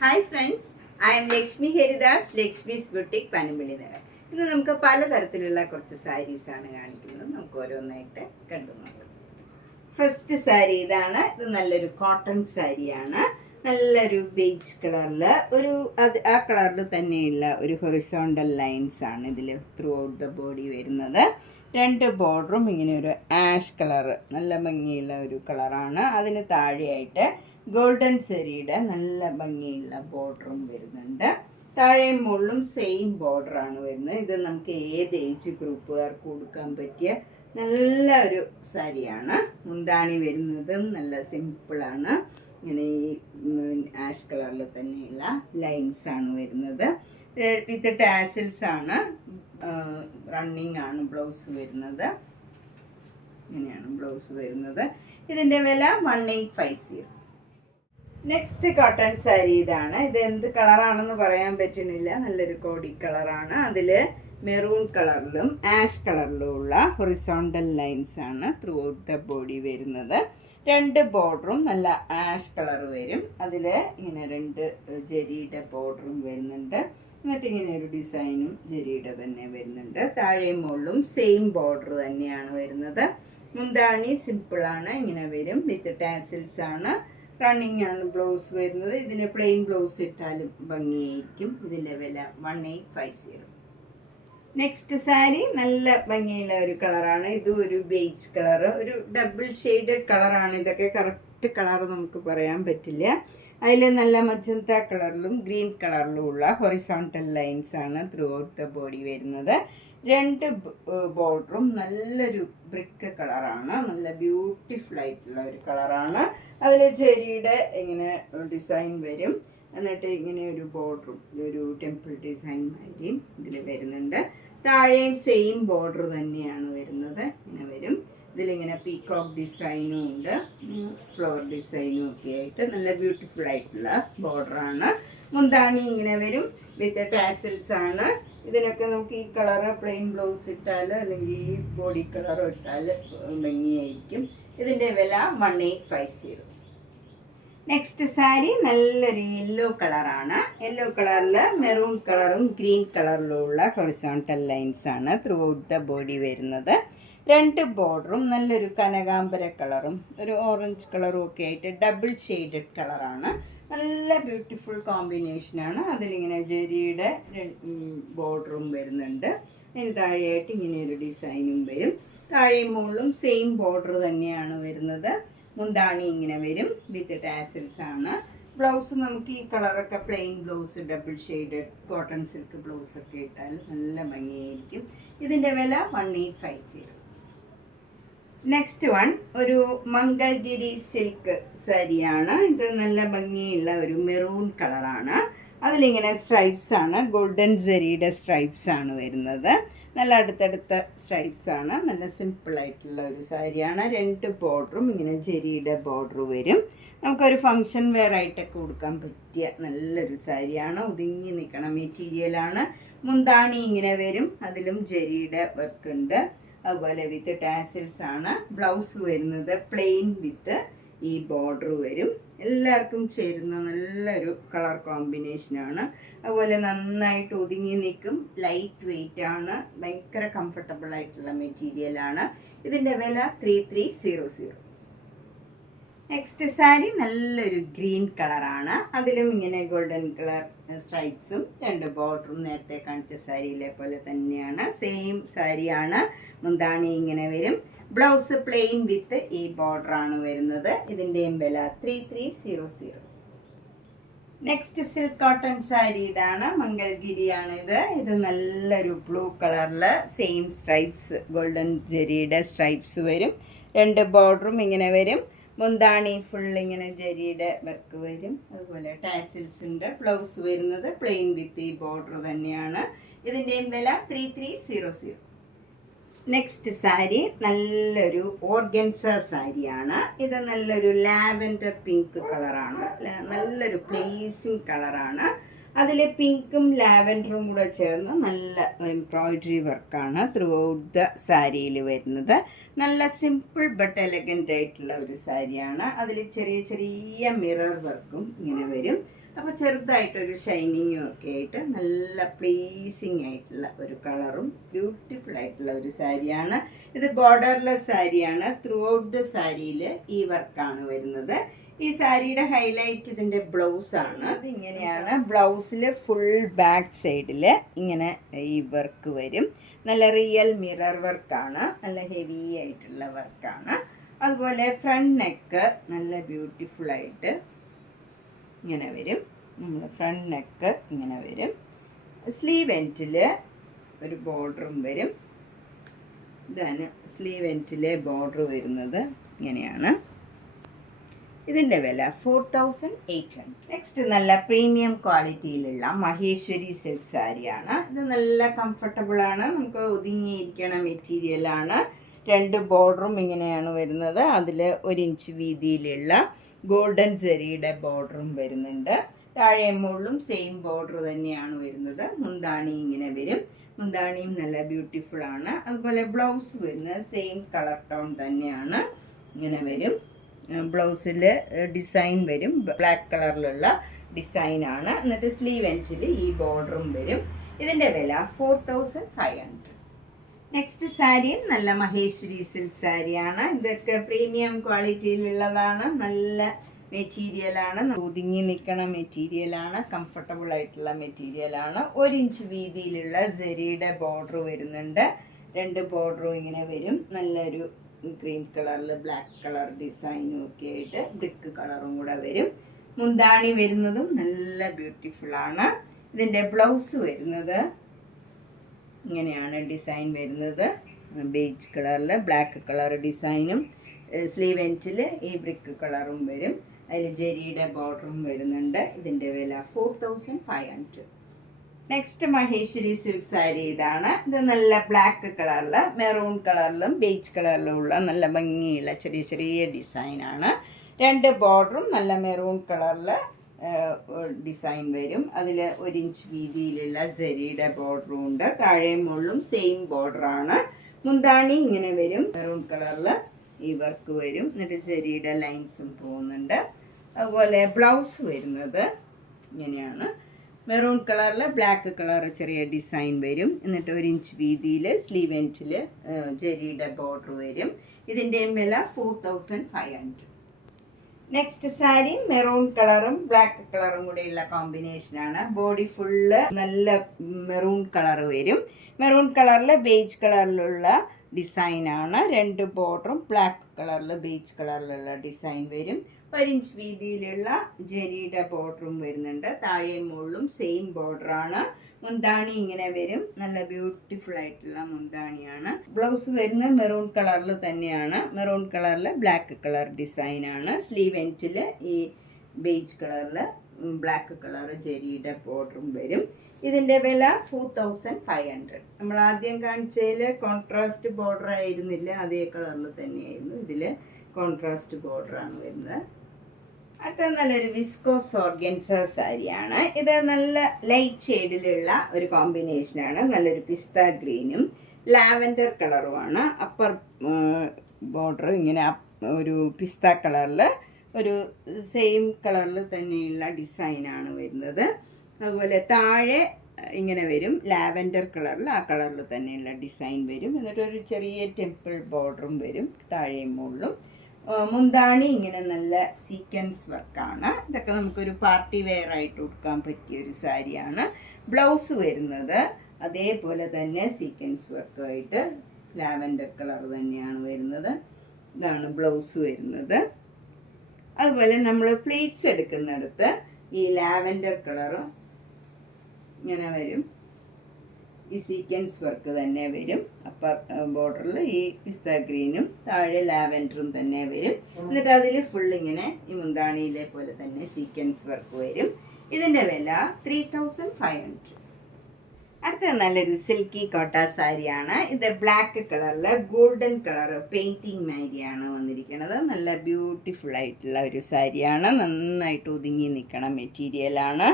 Hi friends, I M Lakshmi Haridas, Lakshmi's boutique Panampilly Nagar. ഇന്ന് നമുക്ക് പലതരത്തിലുള്ള കുറച്ച് സാരീസാണ് കാണിക്കുന്നത്. നമുക്ക് ഓരോന്നായിട്ട് കണ്ടു നോക്കാം. ഫസ്റ്റ് സാരി ഇതാണ്. ഇത് നല്ലൊരു കോട്ടൺ സാരിയാണ്. നല്ലൊരു ബേജ് കളറിൽ ആ കളറിൽ തന്നെയുള്ള ഒരു ഹൊറിസോണ്ടൽ ലൈൻസ് ആണ് ഇതിൽ ത്രൂ ഔട്ട് ദ ബോഡി വരുന്നത്. രണ്ട് ബോർഡറും ഇങ്ങനെ ഒരു ആഷ് കളറ്, നല്ല ഭംഗിയുള്ള ഒരു കളറാണ്. അതിന് താഴെയായിട്ട് ഗോൾഡൻ സെരിയുടെ നല്ല ഭംഗിയുള്ള ബോർഡറും വരുന്നുണ്ട്. താഴെയും മുകളിലും സെയിം ബോർഡറാണ് വരുന്നത്. ഇത് നമുക്ക് ഏത് ഏജ് ഗ്രൂപ്പുകാർക്ക് കൊടുക്കാൻ പറ്റിയ നല്ല ഒരു സാരിയാണ്. മുന്താണി വരുന്നതും നല്ല സിമ്പിളാണ്. ഇങ്ങനെ ഈ ആഷ് കളറിൽ തന്നെയുള്ള ലൈൻസാണ് വരുന്നത്. വിത്ത് ടാസിൽസ് ആണ്. റണ്ണിങ് ആണ് ബ്ലൗസ് വരുന്നത്. ഇങ്ങനെയാണ് ബ്ലൗസ് വരുന്നത്. ഇതിൻ്റെ വില 1850. നെക്സ്റ്റ് കോട്ടൺ സാരി ഇതാണ്. ഇത് എന്ത് കളറാണെന്ന് പറയാൻ പറ്റുന്നില്ല. നല്ലൊരു കോടി കളറാണ്. അതിൽ മെറൂൺ കളറിലും ആഷ് കളറിലും ഉള്ള ഹൊറിസോണ്ടൽ ലൈൻസ് ആണ് ത്രൂ ഔട്ട് ദ ബോഡി വരുന്നത്. രണ്ട് ബോർഡറും നല്ല ആഷ് കളർ വരും. അതിൽ ഇങ്ങനെ രണ്ട് ജെരിയുടെ ബോർഡറും വരുന്നുണ്ട്. എന്നിട്ട് ഇങ്ങനെ ഒരു ഡിസൈനും ജെരിയുടെ തന്നെ വരുന്നുണ്ട്. താഴെയും മുകളിലും സെയിം ബോർഡർ തന്നെയാണ് വരുന്നത്. മുന്താണി സിമ്പിളാണ്, ഇങ്ങനെ വരും. വിത്ത് ടാസിൽസ് ആണ്. റണ്ണിങ് ആണ് ബ്ലൗസ് വരുന്നത്. ഇതിന് പ്ലെയിൻ ബ്ലൗസ് ഇട്ടാലും ഭംഗിയായിരിക്കും. ഇതിൻ്റെ വില 1850. നെക്സ്റ്റ് സാരി നല്ല ഭംഗിയുള്ള ഒരു കളറാണ്. ഇതും ഒരു ബേജ് കളറ്, ഒരു ഡബിൾ ഷെയ്ഡഡ് കളറാണ്. ഇതൊക്കെ കറക്റ്റ് കളർ നമുക്ക് പറയാൻ പറ്റില്ല. അതിൽ നല്ല മജന്ത കളറിലും ഗ്രീൻ കളറിലും ഉള്ള ഹൊറിസോണ്ടൽ ലൈൻസ് ആണ് ത്രൂ ഔട്ട് ദ ബോഡി വരുന്നത്. രണ്ട് ബോർഡറും നല്ലൊരു ബ്രിക്ക് കളറാണ്. നല്ല ബ്യൂട്ടിഫുൾ ആയിട്ടുള്ള ഒരു കളറാണ്. അതിൽ ചെരിയുടെ ഇങ്ങനെ ഡിസൈൻ വരും. എന്നിട്ട് ഇങ്ങനെ ഒരു ബോർഡറും ഒരു ടെമ്പിൾ ഡിസൈൻ മാതിരിയും ഇതിൽ വരുന്നുണ്ട്. താഴെയും സെയിം ബോർഡർ തന്നെയാണ് വരുന്നത്. ഇങ്ങനെ വരും. ഇതിലിങ്ങനെ പീകോക്ക് ഡിസൈനും ഉണ്ട്, ഫ്ലവർ ഡിസൈനും ഒക്കെ ആയിട്ട് നല്ല ബ്യൂട്ടിഫുൾ ആയിട്ടുള്ള ബോർഡറാണ്. മുന്താണി ഇങ്ങനെ വരും. വിത്ത് ടാസിൽസ് ആണ്. ഇതിനൊക്കെ നമുക്ക് ഈ കളറ് പ്ലെയിൻ ബ്ലൗസ് ഇട്ടാൽ അല്ലെങ്കിൽ ഈ ബോഡി കളർ ഇട്ടാൽ ഭംഗിയായിരിക്കും. ഇതിൻ്റെ വില 1850. നെക്സ്റ്റ് സാരി നല്ലൊരു യെല്ലോ കളറാണ്. യെല്ലോ കളറിൽ മെറൂൺ കളറും ഗ്രീൻ കളറിലും ഉള്ള ഹൊറിസോണ്ടൽ ലൈൻസ് ആണ് ത്രൂ ഔട്ട് ദ ബോഡി വരുന്നത്. രണ്ട് ബോർഡറും നല്ലൊരു കനകാംബര കളറും ഒരു ഓറഞ്ച് കളറും ഒക്കെ ആയിട്ട് ഡബിൾ ഷെയ്ഡഡ് കളറാണ്. നല്ല ബ്യൂട്ടിഫുൾ കോമ്പിനേഷനാണ്. അതിലിങ്ങനെ ജെരിയുടെ ബോർഡറും വരുന്നുണ്ട്. അതിന് താഴെയായിട്ട് ഇങ്ങനെ ഒരു ഡിസൈനും വരും. താഴെയും മുകളിലും സെയിം ബോർഡർ തന്നെയാണ് വരുന്നത്. മുന്താണി ഇങ്ങനെ വരും. വിത്ത് ടാസിൽസ് ആണ്. ബ്ലൗസ് നമുക്ക് ഈ കളറൊക്കെ plain blouse, double shaded cotton silk blouse ഒക്കെ ഇട്ടാൽ നല്ല ഭംഗിയായിരിക്കും. ഇതിൻ്റെ വില 1850. നെക്സ്റ്റ് വൺ ഒരു മംഗൾഗിരി സിൽക്ക് സാരിയാണ്. ഇത് നല്ല ഭംഗിയുള്ള ഒരു മെറൂൺ കളറാണ്. അതിലിങ്ങനെ സ്ട്രൈപ്സ് ആണ്, ഗോൾഡൻ സെരിയുടെ സ്ട്രൈപ്സ് ആണ് വരുന്നത്. നല്ല അടുത്തടുത്ത സ്ട്രൈപ്സ് ആണ്. നല്ല സിമ്പിളായിട്ടുള്ള ഒരു സാരിയാണ്. രണ്ട് ബോർഡറും ഇങ്ങനെ ജെരിയുടെ ബോർഡർ വരും. നമുക്കൊരു ഫങ്ഷൻ വെയർ ആയിട്ടൊക്കെ കൊടുക്കാൻ പറ്റിയ നല്ലൊരു സാരിയാണ്. ഒതുങ്ങി നിൽക്കണ മെറ്റീരിയലാണ്. മുന്താണി ഇങ്ങനെ വരും. അതിലും ജെരിയുടെ വർക്ക് ഉണ്ട്. അതുപോലെ വിത്ത് ടാസിൽസ് ആണ്. ബ്ലൗസ് വരുന്നത് പ്ലെയിൻ വിത്ത് ഈ ബോർഡർ വരും. എല്ലാവർക്കും ചേരുന്ന നല്ലൊരു കളർ കോമ്പിനേഷനാണ്. അതുപോലെ നന്നായിട്ട് ഒതുങ്ങി നിൽക്കും. ലൈറ്റ് വെയിറ്റ് ആണ്. ഭയങ്കര കംഫർട്ടബിൾ ആയിട്ടുള്ള മെറ്റീരിയലാണ്. ഇതിൻ്റെ വില 3300. നെക്സ്റ്റ് സാരി നല്ലൊരു ഗ്രീൻ കളറാണ്. അതിലും ഇങ്ങനെ ഗോൾഡൻ കളർ സ്ട്രൈപ്സും രണ്ട് ബോർഡറും നേരത്തെ കാണിച്ച സാരിയിലെ പോലെ തന്നെയാണ്. സെയിം സാരിയാണ്. മുന്താണി ഇങ്ങനെ വരും. ബ്ലൗസ് പ്ലെയിൻ വിത്ത് ഈ ബോർഡറാണ് വരുന്നത്. ഇതിൻ്റെയും വില 3300. നെക്സ്റ്റ് സിൽക്ക് കോട്ടൺ സാരി ഇതാണ്. മംഗൾഗിരിയാണ് ഇത്. ഇത് നല്ലൊരു ബ്ലൂ കളറിൽ സെയിം സ്ട്രൈപ്സ്, ഗോൾഡൻ ജെരിയുടെ സ്ട്രൈപ്സ് വരും. രണ്ട് ബോർഡറും ഇങ്ങനെ വരും. മുന്താണി ഫുൾ ഇങ്ങനെ ജെരിയുടെ വർക്ക് വരും. അതുപോലെ ടാസിൽസ് ഉണ്ട്. ബ്ലൗസ് വരുന്നത് പ്ലെയിൻ വിത്ത് ഈ ബോർഡർ തന്നെയാണ്. ഇതിൻ്റെയും വില 3300. നെക്സ്റ്റ് സാരി നല്ലൊരു ഓർഗൻസ സാരിയാണ്. ഇത് നല്ലൊരു ലാവൻഡർ പിങ്ക് കളറാണ്. നല്ലൊരു പ്ലേസിങ് കളറാണ്. അതിൽ പിങ്കും ലാവൻഡറും കൂടെ ചേർന്ന് നല്ല എംബ്രോയിഡറി വർക്കാണ് ത്രൂ ഔട്ട് ദ സാരിയിൽ വരുന്നത്. നല്ല സിമ്പിൾ ബട്ട് എലഗൻ്റ് ആയിട്ടുള്ള ഒരു സാരിയാണ്. അതിൽ ചെറിയ ചെറിയ മിറർ വർക്കും ഇങ്ങനെ വരും. അപ്പോൾ ചെറുതായിട്ടൊരു ഷൈനിങ്ങും ഒക്കെ ആയിട്ട് നല്ല പ്ലീസിങ് ആയിട്ടുള്ള ഒരു കളറും ബ്യൂട്ടിഫുൾ ആയിട്ടുള്ള ഒരു സാരിയാണ്. ഇത് ബോർഡർലെസ് സാരിയാണ്. ത്രൂ ഔട്ട് ദ സാരിയിൽ ഈ വർക്കാണ് വരുന്നത്. ഈ സാരിയുടെ ഹൈലൈറ്റ് ഇതിൻ്റെ ബ്ലൗസാണ്. അതിങ്ങനെയാണ്. ബ്ലൗസിൽ ഫുൾ ബാക്ക് സൈഡിൽ ഇങ്ങനെ ഈ വർക്ക് വരും. നല്ല റിയൽ മിറർ വർക്കാണ്. നല്ല ഹെവി ആയിട്ടുള്ള വർക്കാണ്. അതുപോലെ ഫ്രണ്ട് നെക്ക് നല്ല ബ്യൂട്ടിഫുള്ളായിട്ട് ഇങ്ങനെ വരും. നമ്മൾ ഫ്രണ്ട് നെക്ക് ഇങ്ങനെ വരും. സ്ലീവ് എൻഡിൽ ഒരു ബോർഡറും വരും. ഇതാണ് സ്ലീവ് എൻഡിലെ ബോർഡർ വരുന്നത്. ഇങ്ങനെയാണ്. ഇതിൻ്റെ വില 4800. നെക്സ്റ്റ് നല്ല പ്രീമിയം ക്വാളിറ്റിയിലുള്ള മഹേശ്വരി സിൽക്ക് സാരിയാണ്. ഇത് നല്ല കംഫർട്ടബിളാണ്. നമുക്ക് ഒതുങ്ങിയിരിക്കണ മെറ്റീരിയലാണ്. 2 ബോർഡറും ഇങ്ങനെയാണ് വരുന്നത്. അതിൽ 1 ഇഞ്ച് വീതിയിലുള്ള ഗോൾഡൻ സെറിയുടെ ബോർഡറും വരുന്നുണ്ട്. താഴെ മുകളിലും സെയിം ബോർഡർ തന്നെയാണ് വരുന്നത്. മുന്താണി ഇങ്ങനെ വരും. മുന്താണിയും നല്ല ബ്യൂട്ടിഫുൾ ആണ്. അതുപോലെ ബ്ലൗസ് വരുന്നത് സെയിം കളർ ടോൺ തന്നെയാണ്. ഇങ്ങനെ വരും. ബ്ലൗസിൽ ഡിസൈൻ വരും. ബ്ലാക്ക് കളറിലുള്ള ഡിസൈനാണ്. എന്നിട്ട് സ്ലീവ് എൻഡിൽ ഈ ബോർഡറും വരും. ഇതിൻ്റെ വില 4500. നെക്സ്റ്റ് സാരിയും നല്ല മഹേശ്വരി സിൽക്ക് സാരിയാണ്. ഇതൊക്കെ പ്രീമിയം ക്വാളിറ്റിയിലുള്ളതാണ്. നല്ല മെറ്റീരിയലാണ്. ഒതുങ്ങി നിൽക്കണ മെറ്റീരിയലാണ്. കംഫർട്ടബിൾ ആയിട്ടുള്ള മെറ്റീരിയലാണ്. 1 ഇഞ്ച് വീതിയിലുള്ള സെറിയുടെ ബോർഡർ വരുന്നുണ്ട്. 2 ബോർഡറും ഇങ്ങനെ വരും. നല്ലൊരു ക്രീം കളറിൽ ബ്ലാക്ക് കളർ ഡിസൈനും ഒക്കെ ആയിട്ട് ബ്രിക്ക് കളറും കൂടെ വരും. മുന്താണി വരുന്നതും നല്ല ബ്യൂട്ടിഫുള്ളാണ്. ഇതിൻ്റെ ബ്ലൗസ് വരുന്നത് ഇങ്ങനെയാണ് ഡിസൈൻ വരുന്നത്. ബേജ് കളറിൽ ബ്ലാക്ക് കളർ ഡിസൈനും സ്ലീവ് എൻഡിൽ ഈ ബ്രിക്ക് കളറും വരും. അതിൽ ജെരിയുടെ ബോർഡറും വരുന്നുണ്ട്. ഇതിൻ്റെ വില 4500. നെക്സ്റ്റ് മഹേശ്വരി സിൽക്ക് സാരി ഇതാണ്. ഇത് നല്ല ബ്ലാക്ക് കളറിൽ മെറൂൺ കളറിലും ബേജ് കളറിലും ഉള്ള നല്ല ഭംഗിയുള്ള ചെറിയ ചെറിയ ഡിസൈനാണ്. 2 ബോർഡറും നല്ല മെറൂൺ കളറിൽ ഡിസൈൻ വരും. അതിൽ 1 ഇഞ്ച് വീതിയിലുള്ള സെറിയുടെ ബോർഡറും ഉണ്ട്. താഴെ മുകളിലും സെയിം ബോർഡറാണ്. മുന്താണി ഇങ്ങനെ വരും. മെറൂൺ കളറിൽ ഈ വർക്ക് വരും. എന്നിട്ട് സെറിയുടെ ലൈൻസും പോകുന്നുണ്ട്. അതുപോലെ ബ്ലൗസ് വരുന്നത് ഇങ്ങനെയാണ്. മെറൂൺ കളറിൽ ബ്ലാക്ക് കളർ ചെറിയ ഡിസൈൻ വരും. എന്നിട്ട് 1 ഇഞ്ച് വീതിയിൽ സ്ലീവ് എൻഡിൽ ജെരിയുടെ ബോർഡർ വരും. ഇതിൻ്റെയും വില 4500. നെക്സ്റ്റ് സാരി മെറൂൺ കളറും ബ്ലാക്ക് കളറും കൂടെയുള്ള കോമ്പിനേഷനാണ്. ബോഡി ഫുള്ള് നല്ല മെറൂൺ കളർ വരും. മെറൂൺ കളറിൽ ബേജ് കളറിലുള്ള ഡിസൈനാണ്. 2 ബോർഡറും ബ്ലാക്ക് കളറിൽ ബേജ് കളറിലുള്ള ഡിസൈൻ വരും. 1 ഇഞ്ച് വീതിയിലുള്ള ജെരിയുടെ ബോർഡറും വരുന്നുണ്ട്. താഴെ മുകളിലും സെയിം ബോർഡറാണ്. മുന്താണി ഇങ്ങനെ വരും. നല്ല ബ്യൂട്ടിഫുൾ ആയിട്ടുള്ള മുന്താണിയാണ്. ബ്ലൗസ് വരുന്നത് മെറൂൺ കളറിൽ തന്നെയാണ്. മെറൂൺ കളറിൽ ബ്ലാക്ക് കളർ ഡിസൈനാണ്. സ്ലീവ് എൻഡിൽ ഈ ബേജ് കളറിൽ ബ്ലാക്ക് കളർ ജെരിയുടെ ബോർഡറും വരും. ഇതിൻ്റെ വില 4500. നമ്മൾ ആദ്യം കാണിച്ചതിൽ കോൺട്രാസ്റ്റ് ബോർഡർ ആയിരുന്നില്ല, അതേ കളറിൽ തന്നെയായിരുന്നു. ഇതിൽ കോൺട്രാസ്റ്റ് ബോർഡറാണ് വരുന്നത്. അടുത്ത നല്ലൊരു വിസ്കോസ് ഓർഗൻസ സാരിയാണ്. ഇത് നല്ല ലൈറ്റ് ഷെയ്ഡിലുള്ള ഒരു കോമ്പിനേഷനാണ്. നല്ലൊരു പിസ്ത ഗ്രീനും ലാവൻഡർ കളറുമാണ്. അപ്പർ ബോർഡർ ഇങ്ങനെ ഒരു പിസ്ത കളറിൽ ഒരു സെയിം കളറിൽ തന്നെയുള്ള ഡിസൈനാണ് വരുന്നത്. അതുപോലെ താഴെ ഇങ്ങനെ വരും. ലാവൻഡർ കളറിൽ ആ കളറിൽ തന്നെയുള്ള ഡിസൈൻ വരും. എന്നിട്ടൊരു ചെറിയ ടെമ്പിൾ ബോർഡറും വരും താഴെയും മുകളിലും. മുന്താണി ഇങ്ങനെ നല്ല സീക്വൻസ് വർക്കാണ്. ഇതൊക്കെ നമുക്കൊരു പാർട്ടി വെയർ ആയിട്ട് ഉടുക്കാൻ പറ്റിയൊരു സാരിയാണ്. ബ്ലൗസ് വരുന്നത് അതേപോലെ തന്നെ സീക്വൻസ് വർക്കായിട്ട് ലാവൻഡർ കളർ തന്നെയാണ് വരുന്നത്. ഇതാണ് ബ്ലൗസ് വരുന്നത്. അതുപോലെ നമ്മൾ പ്ലീറ്റ്സ് എടുക്കുന്നിടത്ത് ഈ ലാവൻഡർ കളറ് ഇങ്ങനെ വരും. ഈ സീക്വൻസ് വർക്ക് തന്നെ വരും. അപ്പർ ബോർഡറിൽ ഈ പിസ്ത ഗ്രീനും താഴെ ലാവൻഡറും തന്നെ വരും. എന്നിട്ട് അതിൽ ഫുൾ ഇങ്ങനെ ഈ മുന്താണിയിലെ പോലെ തന്നെ സീക്വൻസ് വർക്ക് വരും. ഇതിൻ്റെ വില 3500. അടുത്ത നല്ലൊരു സിൽക്കി കോട്ട സാരിയാണ്. ഇത് ബ്ലാക്ക് കളറിൽ ഗോൾഡൻ കളർ പെയിൻറ്റിങ് മാരിയാണ് വന്നിരിക്കുന്നത്. നല്ല ബ്യൂട്ടിഫുൾ ആയിട്ടുള്ള ഒരു സാരിയാണ്. നന്നായിട്ട് ഒതുങ്ങി നിൽക്കണ മെറ്റീരിയലാണ്.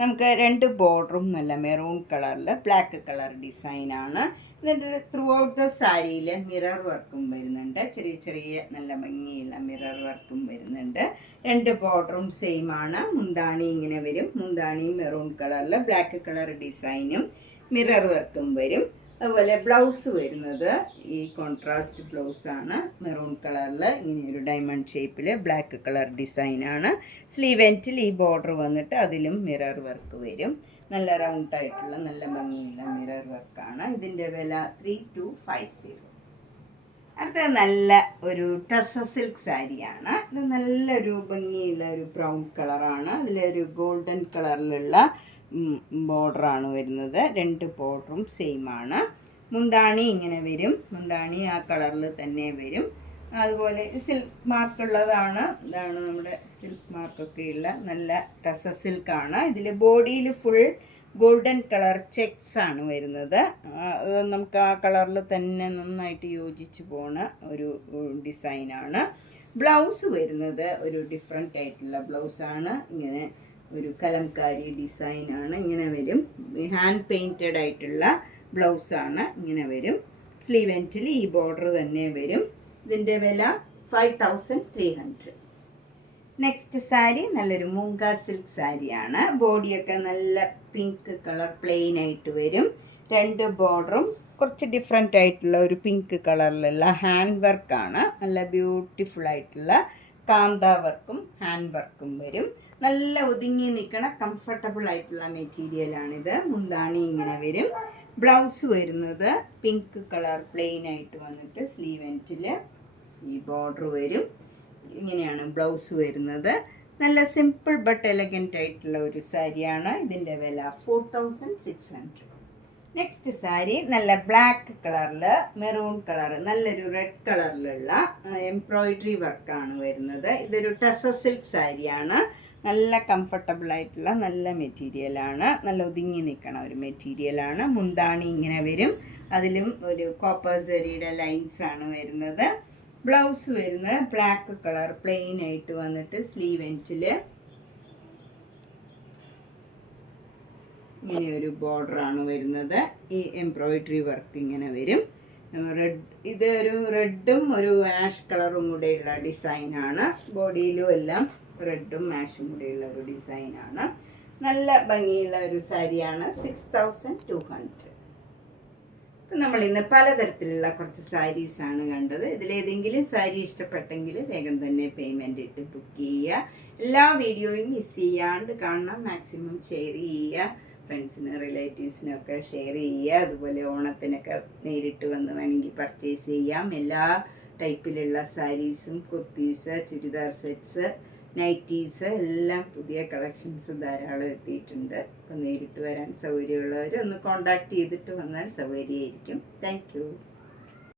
നമുക്ക് 2 ബോർഡറും നല്ല മെറൂൺ കളറിൽ ബ്ലാക്ക് കളർ ഡിസൈനാണ്. എന്നിട്ട് ത്രൂ ഔട്ട് ദ സാരിയിൽ മിറർ വർക്കും വരുന്നുണ്ട്. ചെറിയ ചെറിയ നല്ല ഭംഗിയുള്ള മിറർ വർക്കും വരുന്നുണ്ട്. 2 ബോർഡറും സെയിം ആണ്. മുന്താണി ഇങ്ങനെ വരും. മുന്താണി മെറൂൺ കളറിൽ ബ്ലാക്ക് കളർ ഡിസൈനും മിറർ വർക്കും വരും. അതുപോലെ ബ്ലൗസ് വരുന്നത് ഈ കോൺട്രാസ്റ്റ് ബ്ലൗസാണ്. മെറൂൺ കളറിൽ ഇങ്ങനെ ഒരു ഡയമണ്ട് ഷേപ്പിൽ ബ്ലാക്ക് കളർ ഡിസൈനാണ്. സ്ലീവ് എൻഡിൽ ഈ ബോർഡർ വന്നിട്ട് അതിലും മിറർ വർക്ക് വരും. നല്ല റൗണ്ടായിട്ടുള്ള നല്ല ഭംഗിയുള്ള മിറർ വർക്കാണ്. ഇതിൻ്റെ വില 3250. അടുത്ത നല്ല ഒരു ടസ സിൽക്ക് സാരിയാണ്. ഇത് നല്ലൊരു ഭംഗിയുള്ള ഒരു ബ്രൗൺ കളറാണ്. അതിലൊരു ഗോൾഡൻ കളറിലുള്ള ബോർഡറാണ് വരുന്നത്. 2 ബോർഡറും സെയിം ആണ്. മുന്താണി ഇങ്ങനെ വരും. മുന്താണി ആ കളറിൽ തന്നെ വരും. അതുപോലെ സിൽക്ക് മാർക്കുള്ളതാണ്. ഇതാണ് നമ്മുടെ സിൽക്ക് മാർക്കൊക്കെയുള്ള നല്ല ടസ സിൽക്കാണ്. ഇതിൽ ബോഡിയിൽ ഫുൾ ഗോൾഡൻ കളർ ചെക്സ് ആണ് വരുന്നത്. അത് നമുക്ക് ആ കളറിൽ തന്നെ നന്നായിട്ട് യോജിച്ച് പോണ ഒരു ഡിസൈനാണ്. ബ്ലൗസ് വരുന്നത് ഒരു ഡിഫറെൻ്റ് ആയിട്ടുള്ള ബ്ലൗസാണ്. ഇങ്ങനെ ഒരു കലംകാരി ഡിസൈനാണ്. ഇങ്ങനെ വരും. ഹാൻഡ് പെയിൻറ്റഡ് ആയിട്ടുള്ള ബ്ലൗസാണ്. ഇങ്ങനെ വരും. സ്ലീവ് എൻഡിൽ ഈ ബോർഡർ തന്നെ വരും. ഇതിൻ്റെ വില 5300. നെക്സ്റ്റ് സാരി നല്ലൊരു മൂങ്ക സിൽക്ക് സാരിയാണ്. ബോഡിയൊക്കെ നല്ല പിങ്ക് കളർ പ്ലെയിൻ ആയിട്ട് വരും. 2 ബോർഡറും കുറച്ച് ഡിഫറെൻ്റ് ആയിട്ടുള്ള ഒരു പിങ്ക് കളറിലുള്ള ഹാൻഡ് വർക്കാണ്. നല്ല ബ്യൂട്ടിഫുൾ ആയിട്ടുള്ള കാന്ത വർക്കും ഹാൻഡ് വർക്കും വരും. നല്ല ഒതുങ്ങി നിൽക്കണ കംഫർട്ടബിൾ ആയിട്ടുള്ള മെറ്റീരിയലാണിത്. മുന്താണി ഇങ്ങനെ വരും. ബ്ലൗസ് വരുന്നത് പിങ്ക് കളർ പ്ലെയിൻ ആയിട്ട് വന്നിട്ട് സ്ലീവ് എൻഡിൽ ഈ ബോർഡർ വരും. ഇങ്ങനെയാണ് ബ്ലൗസ് വരുന്നത്. നല്ല സിമ്പിൾ ബട്ട് എലഗൻ്റ് ആയിട്ടുള്ള ഒരു സാരിയാണ്. ഇതിൻ്റെ വില 4600. നെക്സ്റ്റ് സാരി നല്ല ബ്ലാക്ക് കളറിൽ മെറൂൺ കളർ നല്ലൊരു റെഡ് കളറിലുള്ള എംബ്രോയിഡറി വർക്കാണ് വരുന്നത്. ഇതൊരു ടസ സിൽക്ക് സാരിയാണ്. നല്ല കംഫർട്ടബിൾ ആയിട്ടുള്ള നല്ല മെറ്റീരിയലാണ്. നല്ല ഒതുങ്ങി നിൽക്കണ ഒരു മെറ്റീരിയലാണ്. മുന്താണി ഇങ്ങനെ വരും. അതിലും ഒരു കോപ്പർ സെറിയുടെ ലൈൻസ് ആണ് വരുന്നത്. ബ്ലൗസ് വരുന്നത് ബ്ലാക്ക് കളർ പ്ലെയിൻ ആയിട്ട് വന്നിട്ട് സ്ലീവ് എൻഡിൽ ഇങ്ങനെ ഒരു ബോർഡറാണ് വരുന്നത്. ഈ എംബ്രോയിഡറി വർക്ക് ഇങ്ങനെ വരും. ഇതൊരു റെഡും ഒരു ആഷ് കളറും കൂടെയുള്ള ഡിസൈനാണ്. ബോഡിയിലും എല്ലാം റെഡും ആഷും കൂടെയുള്ള ഒരു ഡിസൈനാണ്. നല്ല ഭംഗിയുള്ള ഒരു സാരിയാണ്. 6200. അപ്പം നമ്മളിന്ന് പലതരത്തിലുള്ള കുറച്ച് സാരീസാണ് കണ്ടത്. ഇതിലേതെങ്കിലും സാരി ഇഷ്ടപ്പെട്ടെങ്കിൽ വേഗം തന്നെ പേയ്മെൻ്റ് ഇട്ട് ബുക്ക് ചെയ്യുക. എല്ലാ വീഡിയോയും മിസ് ചെയ്യാണ്ട് കാണണം. മാക്സിമം ഷെയർ ചെയ്യുക. ഫ്രണ്ട്സിനും റിലേറ്റീവ്സിനൊക്കെ ഷെയർ ചെയ്യുക. അതുപോലെ ഓണത്തിനൊക്കെ നേരിട്ട് വന്ന് വേണമെങ്കിൽ പർച്ചേസ് ചെയ്യാം. എല്ലാ ടൈപ്പിലുള്ള സാരീസും കുർത്തീസ് ചുരിദാർ സെറ്റ്സ് നൈറ്റീസ് എല്ലാം പുതിയ കളക്ഷൻസ് ധാരാളം എത്തിയിട്ടുണ്ട്. അപ്പോൾ നേരിട്ട് വരാൻ സൗകര്യമുള്ളവർ ഒന്ന് കോണ്ടാക്ട് ചെയ്തിട്ട് വന്നാൽ സൗകര്യമായിരിക്കും. Thank you.